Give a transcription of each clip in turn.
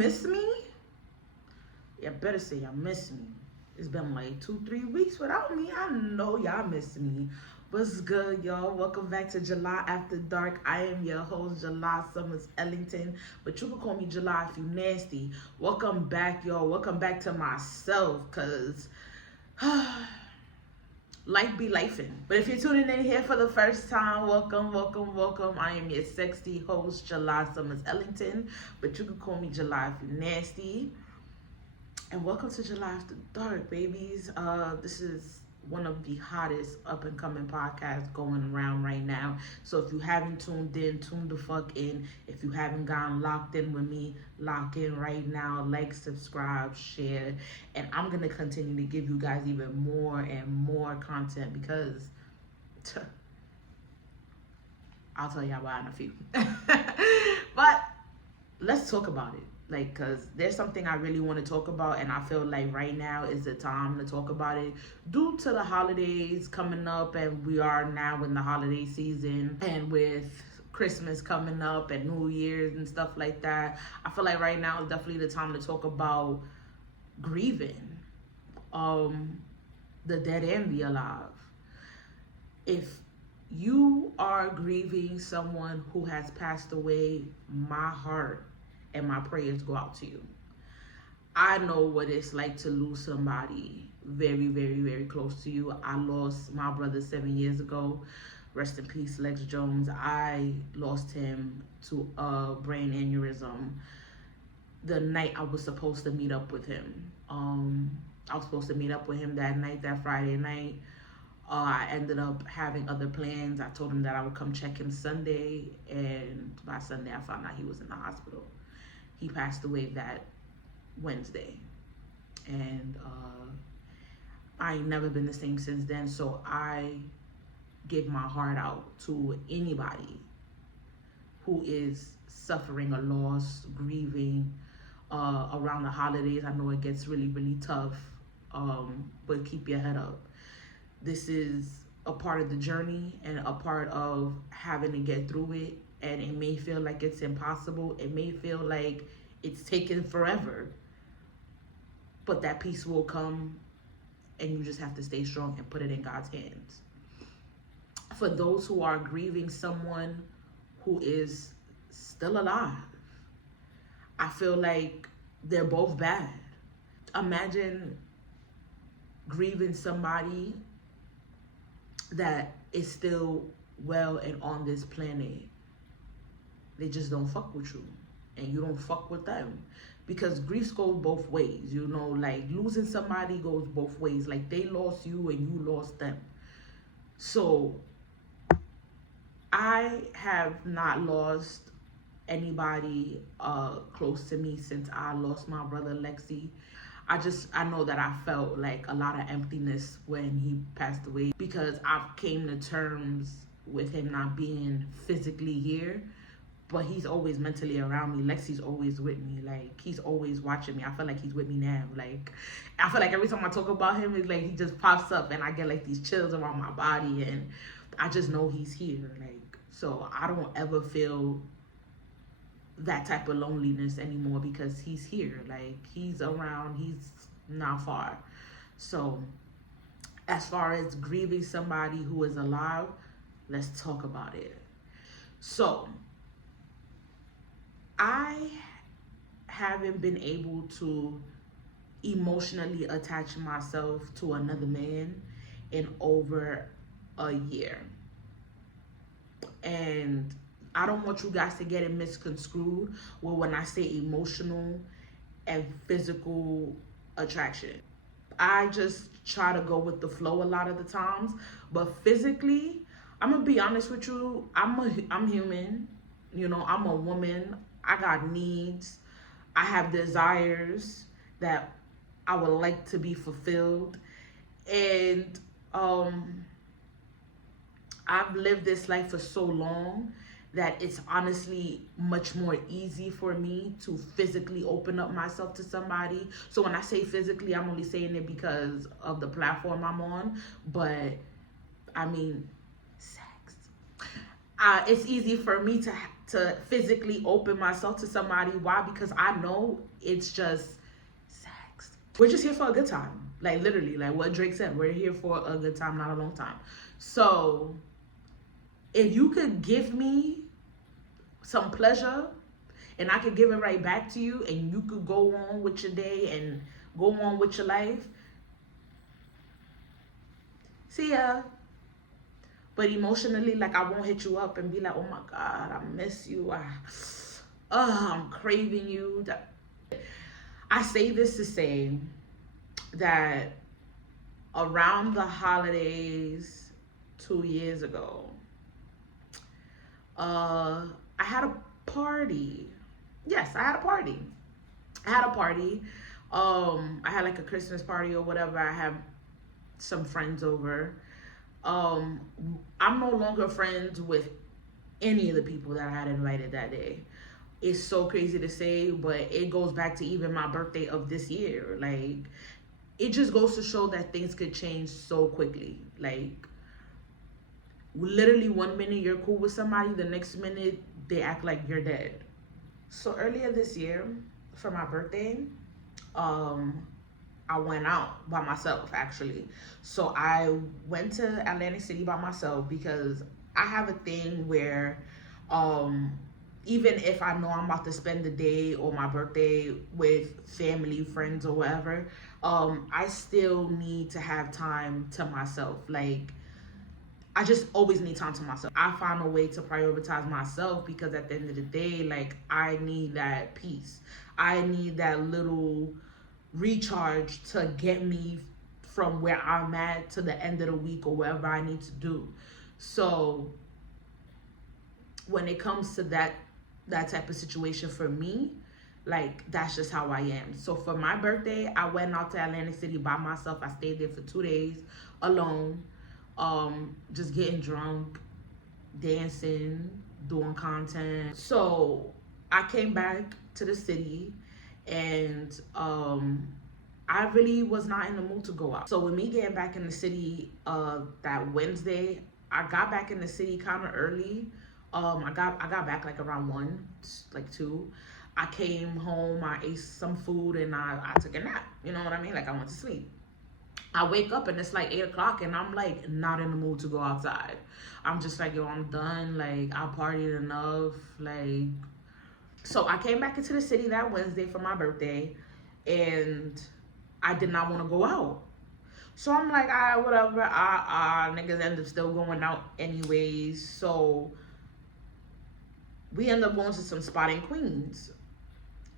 miss me? You better say y'all miss me. It's been like 2-3 weeks without me. I know y'all miss me. What's good, y'all? Welcome back to July After Dark. I am your host, July Summers Ellington, but you can call me July if you nasty. Welcome back, y'all. Welcome back to myself, cause life be lifing. But if you're tuning in here for the first time, welcome, welcome, welcome. I am your sexy host, July Summers Ellington, but you can call me July if you're nasty. And welcome to July After Dark, babies. This is one of the hottest up-and-coming podcasts going around right now. So if you haven't tuned in, tune the fuck in. If you haven't gotten locked in with me, lock in right now. Like, subscribe, share. And I'm going to continue to give you guys even more and more content because I'll tell y'all about it in a few. But let's talk about it. Like, cause there's something I really want to talk about, and I feel like right now is the time to talk about it due to the holidays coming up, and we are now in the holiday season, and with Christmas coming up and New Year's and stuff like that. I feel like right now is definitely the time to talk about grieving, the dead and the alive. If you are grieving someone who has passed away, my heart and my prayers go out to you. I know what it's like to lose somebody very, very, very close to you. I lost my brother 7 years ago. Rest in peace, Lex Jones. I lost him to a brain aneurysm the night I was supposed to meet up with him. I was supposed to meet up with him that night, that Friday night. I ended up having other plans. I told him that I would come check him Sunday, and by Sunday I found out he was in the hospital. He passed away that Wednesday, and I ain't never been the same since then. So I give my heart out to anybody who is suffering a loss, grieving around the holidays. I know it gets really, really tough, but keep your head up. This is a part of the journey and a part of having to get through it. And it may feel like it's impossible. It may feel like it's taken forever. But that peace will come, and you just have to stay strong and put it in God's hands. For those who are grieving someone who is still alive, I feel like they're both bad. Imagine grieving somebody that is still well and on this planet. They just don't fuck with you, and you don't fuck with them, because grief goes both ways. You know, like losing somebody goes both ways. Like they lost you and you lost them. So I have not lost anybody close to me since I lost my brother Lexi. I know that I felt like a lot of emptiness when he passed away, because I've came to terms with him not being physically here, but he's always mentally around me. Lexi's always with me. Like, he's always watching me. I feel like he's with me now. Like, I feel like every time I talk about him, it's like he just pops up and I get like these chills around my body, and I just know he's here. Like, so I don't ever feel that type of loneliness anymore, because he's here. Like, he's around, he's not far. So as far as grieving somebody who is alive, let's talk about it. So I haven't been able to emotionally attach myself to another man in over a year. And I don't want you guys to get it misconstrued when I say emotional and physical attraction. I just try to go with the flow a lot of the times, but physically, I'm gonna be honest with you, I'm human. You know, I'm a woman. I got needs. I have desires that I would like to be fulfilled. And I've lived this life for so long that it's honestly much more easy for me to physically open up myself to somebody. So when I say physically, I'm only saying it because of the platform I'm on, but I mean sex. It's easy for me to physically open myself to somebody. Why? Because I know it's just sex. We're just here for a good time. Like literally, like what Drake said, we're here for a good time, not a long time. So if you could give me some pleasure and I could give it right back to you and you could go on with your day and go on with your life, see ya. But emotionally, like I won't hit you up and be like, oh my God, I miss you. I'm craving you. I say this to say that around the holidays 2 years ago, I had a party. Yes, I had a party. I had a party. I had like a Christmas party or whatever. I had some friends over. I'm no longer friends with any of the people that I had invited that day. It's so crazy to say, but it goes back to even my birthday of this year. Like, it just goes to show that things could change so quickly. Like, literally 1 minute you're cool with somebody, the next minute they act like you're dead. So earlier this year, for my birthday, I went out by myself, actually. So I went to Atlantic City by myself because I have a thing where even if I know I'm about to spend the day or my birthday with family, friends, or whatever, I still need to have time to myself. Like, I just always need time to myself. I find a way to prioritize myself because at the end of the day, like, I need that peace. I need that little recharge to get me from where I'm at to the end of the week or whatever I need to do. So when it comes to that type of situation for me, like, that's just how I am. So for my birthday, I went out to Atlantic City by myself. I stayed there for 2 days alone, just getting drunk, dancing, doing content. So I came back to the city and I really was not in the mood to go out. So with me getting back in the city that Wednesday, I got back in the city kind of early. I got back like around 1, like 2. I came home, I ate some food, and I took a nap. You know what I mean? Like, I went to sleep. I wake up and it's like 8 o'clock and I'm like not in the mood to go outside. I'm just like, yo, I'm done. Like, I partied enough. Like, so I came back into the city that Wednesday for my birthday and I did not want to go out. So I'm like, all right, whatever. Niggas end up still going out anyways. So we end up going to some spot in Queens.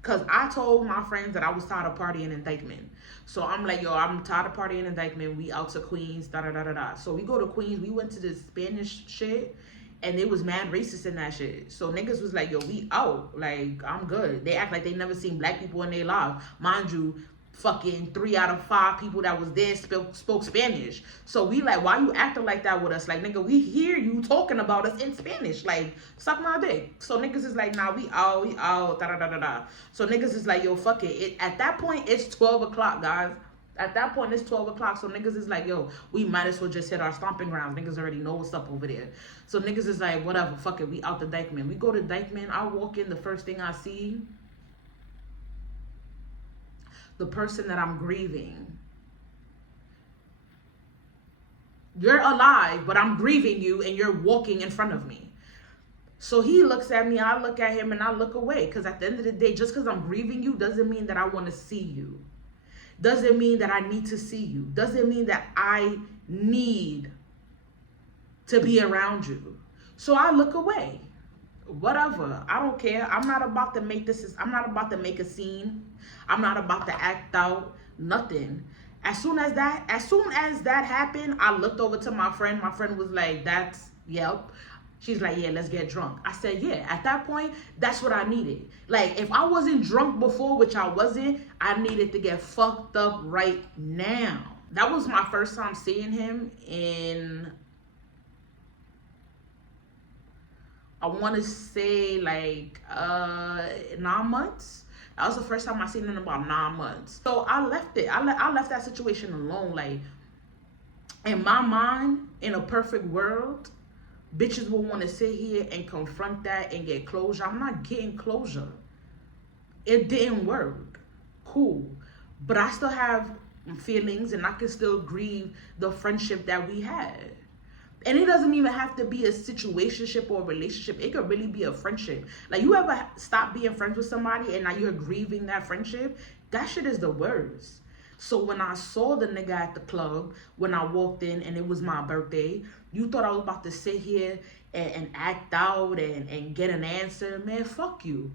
Because I told my friends that I was tired of partying in Dykeman. So I'm like, yo, I'm tired of partying in Dykeman. We out to Queens, da-da-da-da-da. So we go to Queens. We went to this Spanish shit. And it was mad racist in that shit. So niggas was like, yo, we out. Like, I'm good. They act like they never seen black people in their lives. Mind you, fucking 3 out of 5 people that was there spoke Spanish. So we like, why you acting like that with us? Like, nigga, we hear you talking about us in Spanish. Like, suck my dick. So niggas is like, nah, we out, da-da-da-da-da. So niggas is like, yo, fuck it. At that point, it's 12 o'clock, guys. At that point, it's 12 o'clock. So niggas is like, yo, we might as well just hit our stomping grounds. Niggas already know what's up over there. So niggas is like, whatever, fuck it. We out the Dykeman. We go to Dykeman. I walk in. The first thing I see, the person that I'm grieving. You're alive, but I'm grieving you and you're walking in front of me. So he looks at me, I look at him, and I look away. Because at the end of the day, just because I'm grieving you doesn't mean that I want to see you. Doesn't mean that I need to see you. Doesn't mean that I need to be around you. So I look away. Whatever. I don't care. I'm not about to make a scene. I'm not about to act out. Nothing. As soon as that happened, I looked over to my friend. My friend was like, yep. She's like, yeah, let's get drunk. I said, yeah. At that point, that's what I needed. Like, if I wasn't drunk before, which I wasn't, I needed to get fucked up right now. That was my first time seeing him in, I want to say, like, 9 months. That was the first time I seen him in about 9 months. So I left it. I left that situation alone. Like, in my mind, in a perfect world, bitches will want to sit here and confront that and get closure. I'm not getting closure. It didn't work. Cool. But I still have feelings and I can still grieve the friendship that we had. And it doesn't even have to be a situationship or a relationship. It could really be a friendship. Like, you ever stop being friends with somebody and now you're grieving that friendship? That shit is the worst. So when I saw the nigga at the club, when I walked in and it was my birthday, you thought I was about to sit here and act out and get an answer? Man, fuck you.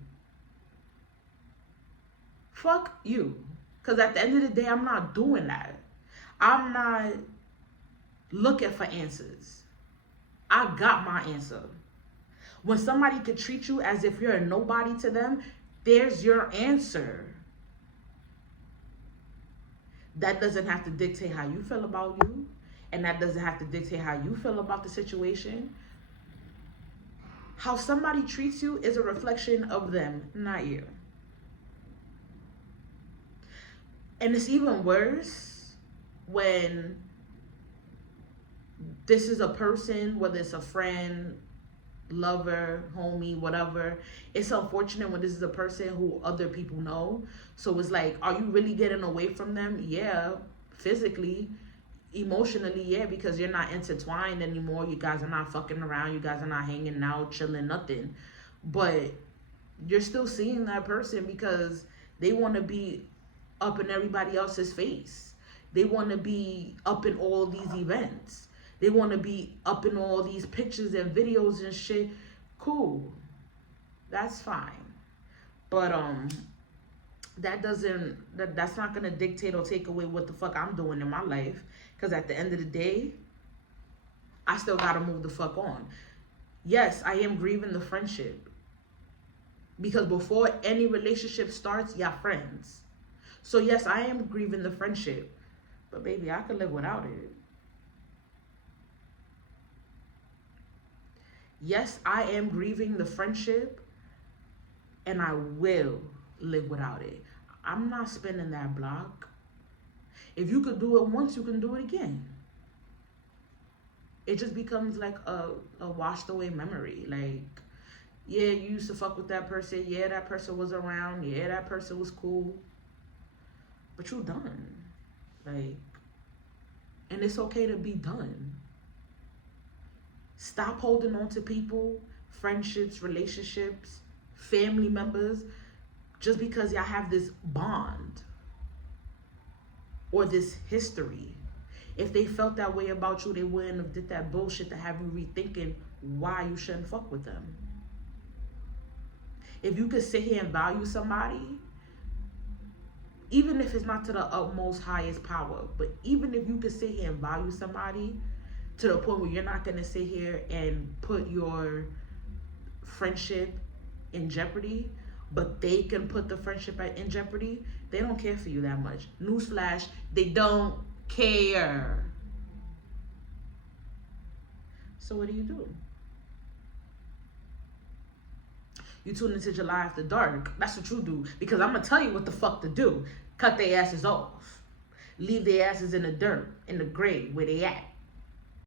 Fuck you. Because at the end of the day, I'm not doing that. I'm not looking for answers. I got my answer. When somebody could treat you as if you're a nobody to them, there's your answer. That doesn't have to dictate how you feel about you. And that doesn't have to dictate how you feel about the situation. How somebody treats you is a reflection of them, not you. And it's even worse when this is a person, whether it's a friend, lover, homie, whatever. It's unfortunate when this is a person who other people know. So it's like, are you really getting away from them? Yeah, physically. Emotionally, yeah, because you're not intertwined anymore. You guys are not fucking around. You guys are not hanging out, chilling, nothing. But you're still seeing that person because they want to be up in everybody else's face. They want to be up in all these events. They want to be up in all these pictures and videos and shit. Cool. That's fine. But that's not going to dictate or take away what the fuck I'm doing in my life. Because at the end of the day, I still got to move the fuck on. Yes, I am grieving the friendship. Because before any relationship starts, y'all friends. So yes, I am grieving the friendship. But baby, I could live without it. Yes, I am grieving the friendship. And I will live without it. I'm not spinning that block. If you could do it once, you can do it again. It just becomes like a washed away memory. Like, yeah, you used to fuck with that person. Yeah, that person was around. Yeah, that person was cool. But you're done. Like, and it's okay to be done. Stop holding on to people, friendships, relationships, family members, just because y'all have this bond or this history. If they felt that way about you, they wouldn't have did that bullshit to have you rethinking why you shouldn't fuck with them. If you could sit here and value somebody, even if it's not to the utmost highest power, but even if you could sit here and value somebody to the point where you're not going to sit here and put your friendship in jeopardy, but they can put the friendship in jeopardy, they don't care for you that much. Newsflash, they don't care. So what do? You tune into July After Dark. That's what you do. Because I'm going to tell you what the fuck to do. Cut their asses off. Leave their asses in the dirt, in the grave where they at.